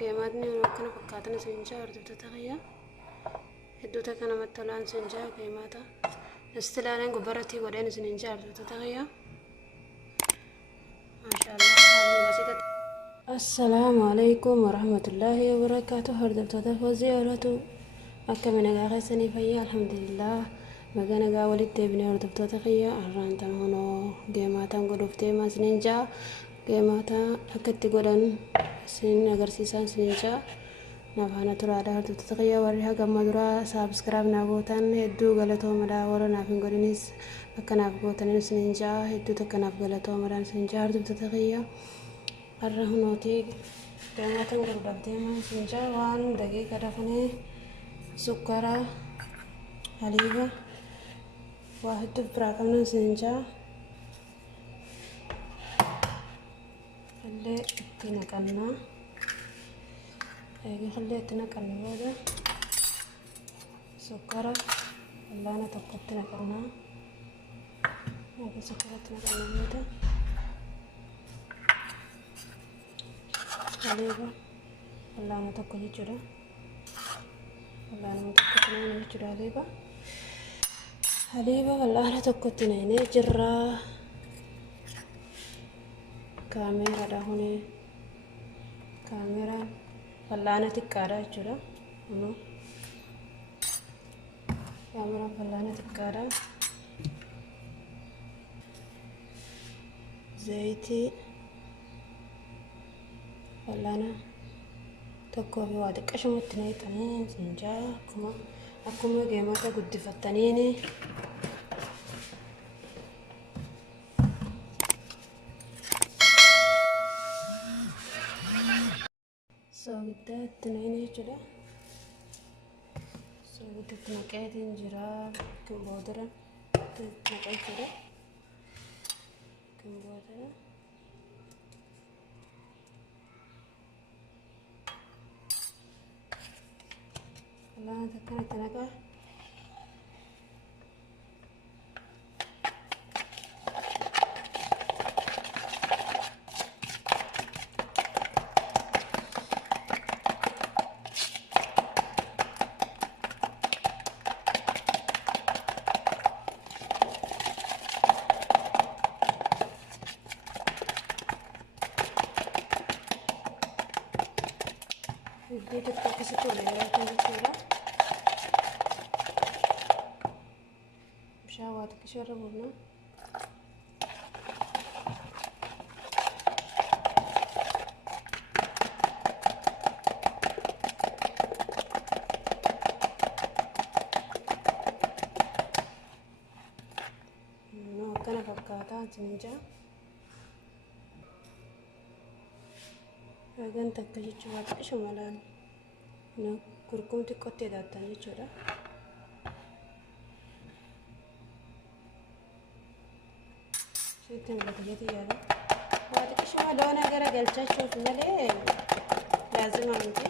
geemaatni akkana fakkaatan sinjaa hordoftoota kiyya hedduuta kana mattolaan sinjaa geemaata istilaaleen gubbarratti godheen sinjaa hordoftoota kiyya maashaallah haaluma basiitatti. Assalaamu alaykum warahmatullaahi wabarakaatuh hordoftoota Fawzii Oolatu akkami nagaa keessanii fayyaa alhamdulillah magana gaa walitti deebinee hordoftoota kiyya arraantan honoo geemaataan godhuuf deemaa sinjaa geemaata akka itti godhan sin agarsiisan sinjaa nafaana turaadha hordoftoota kiyya warri hagamma duraa saabskiraayib naa gootan hedduu galatoomaa warra naaf hin godhinis akkanaaf gootanin sinjaa hedduu akkanaaf galatoomaa sinjaa hordoftoota kiyya arra honooti geemaataan godhuudhaaf deemaa sinjaa waan daqiiqa dafanii sukkara haliiba waa hedduu biraa qabnan sinjaa illee itti naqannaa eegi illee itti naqanna booda sukkara laana tokko itti naqannaa eegi sukkara itti naqanna booda haliiba laana tokko jechuudha laana tokko itti naqanna jechuudha haliiba laana tokko itti naqnee jirra kaameraadha hune kaameraan fallaana xiqqaadha jechuudha kaameraan fallaana xiqqaadha zayitii fallaana tokkoo fi waa xiqqashumatti naqxanii sinjaa akkuma geemaata guddifattaniini soogiddaatti naqnee jechuudha soogiddatti naqeetiin jira kimboodara naqee jechuudha kimboodara laana takkanatti naqaa iddoo tokko akkasitti oleeraa jechuudha bishaan waa xiqqishoo irra buufna akkana fakkaataa sinjaa hagan takka jechuun waa xiqqishoo malaan kurkumti qottee daattan jechuudha sitti mul'ata jetii yaada waa xiqqishoo loona gara galchachuuf malee laazima miti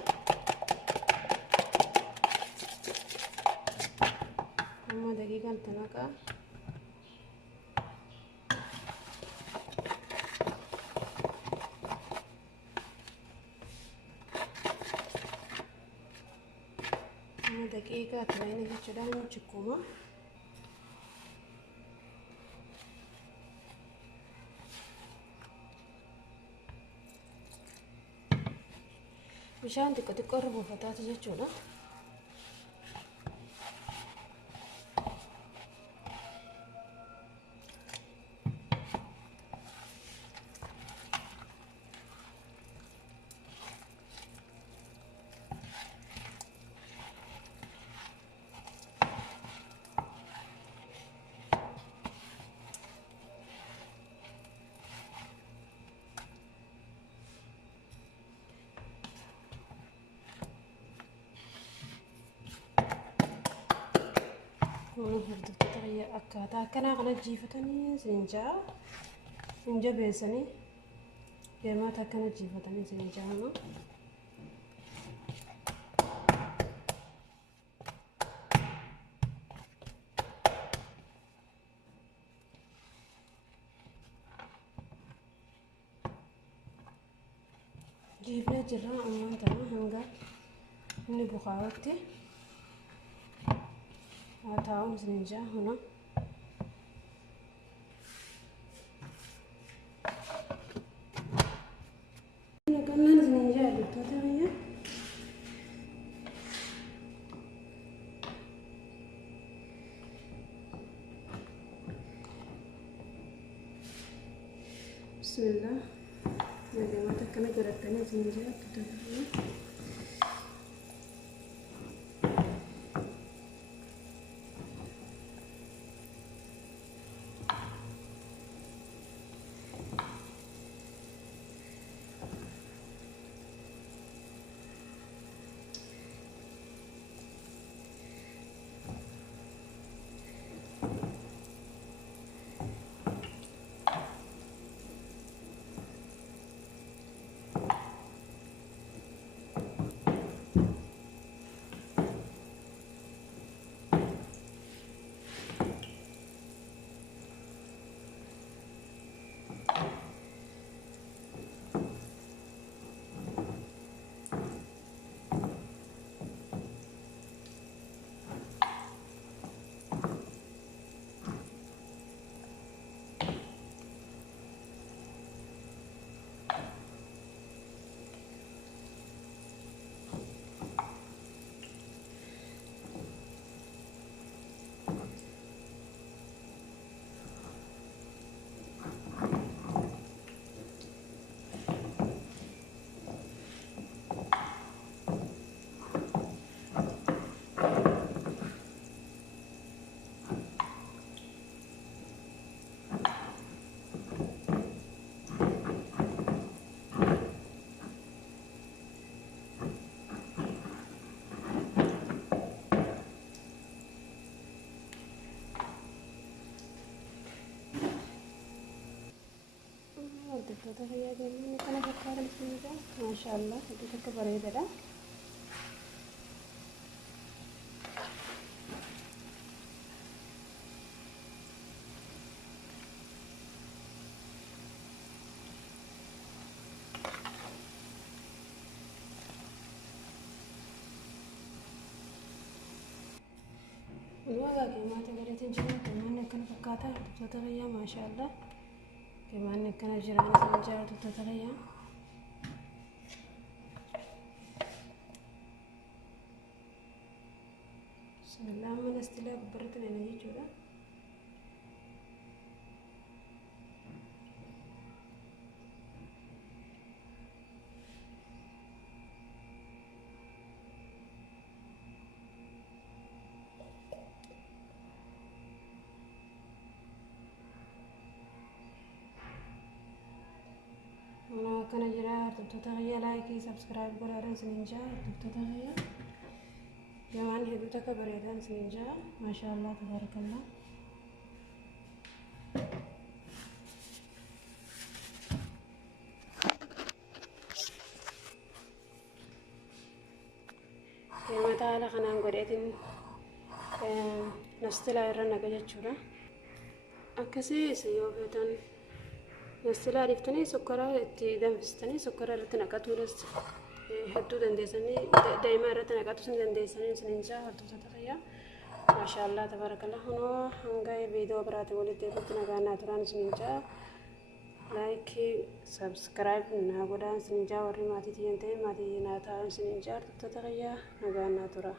amma daqiiqaan tanaqaa daqiiqaa tulayna jechuudhaan chikkuma bishaan xiqqoo xiqqoo irra buufataati jechuudha hordoftoota kiyya akkaataa akkanaa kana jiifatanii sinjaa beessanii geemaata akkana jiifatanii sinjaa جيبنا جرا أمان ترى هنقا من بخارتي هتاهم زنجة هنا كمان زنجة دكتورة بسم الله يا جماعة كنا جربتنا زنجة دكتورة الدكتورة هي جميلة كنا بكار الزنجة ما شاء الله هديتك بريدة ده الوضع كمان تقدر تنجح كمان كنا بكاتها الدكتورة ما شاء الله كمان كنا جيران زنجة الدكتورة بسم الله من استلاء برتنا نجي جودا أنا كنا جيران الدكتورة لايك سبسكرايب برادن زنجة الدكتورة كمان هدوتك بريدان زنجة ما شاء الله تبارك الله كما تعالى خنا نقولين نستلا يرنا كجتشورا أكسي سيوفتن نستلا عرفتني سكرها تدمستني سكرها رتنا كاتورس هدو دندسني دائما رتنا كاتوس دندسني سننجا هدو تتخيا ما شاء الله تبارك الله هنا هنگاي فيديو برات ولد تتنا غانا تران سننجا لايك سبسكرايب نغودان سننجا وري ماتي تينتي ماتي ناتا سننجا تتخيا نغانا ترا